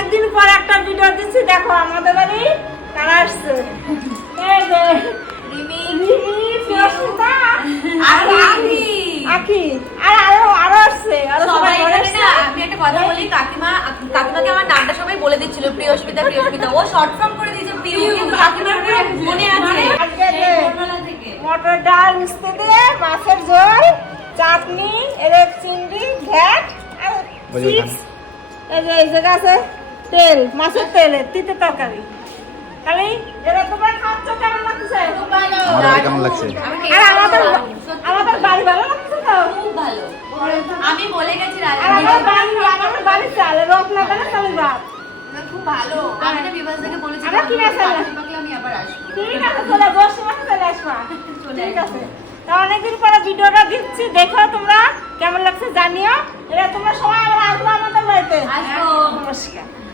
অনেকদিন পর একটা ভিডিও দিচ্ছি, দেখো আমাদের বাড়ি কারা আসছে। এই যে রিমি, প্রিয়স্মিতা, আখি, আর আরো আসছে, আরো সবাই আসছে। আমি একটা কথা বলি, কাকিমাকে আমার নামটা সবাই বলে দিচ্ছিল প্রিয়স্মিতা। ও শর্ট ফর্ম করে দিয়েছে প্রিয়, কিন্তু কাকিমার মনে আছে। আজকে যে মটর ডাল মিষ্টি দিয়ে মাছের ঝোল, চাটনি, এদের চিংড়ি, ঘ্যাট আর চিপস। এই জায়গা আছে তেল, মাছের তেলের তিতে তরকারি। খালি এরা তোমার খাচ্ছ কেমন লাগছে? আমাদের কেমন লাগছে? আর আমাদের বাড়ি ভালো লাগছে তো? খুব ভালো। আমি বলে গেছি আর আমাদের বাড়ি চাল রত্না দানা চালের ভাত। খুব ভালো। আমি না বিভাসদাকে বলেছি আমরা কি মেশাল? আমি আবার আসবো। ঠিক আছে, চলে বস, চলে আসবা। ঠিক আছে, তা অনেকদিন পরে ভিডিওটা দিচ্ছি, দেখো তোমরা কেমন লাগছে জানিও। এরা তোমরা সবাই আবার আসবে আমাদের বাড়িতে। আসবো। নমস্কার।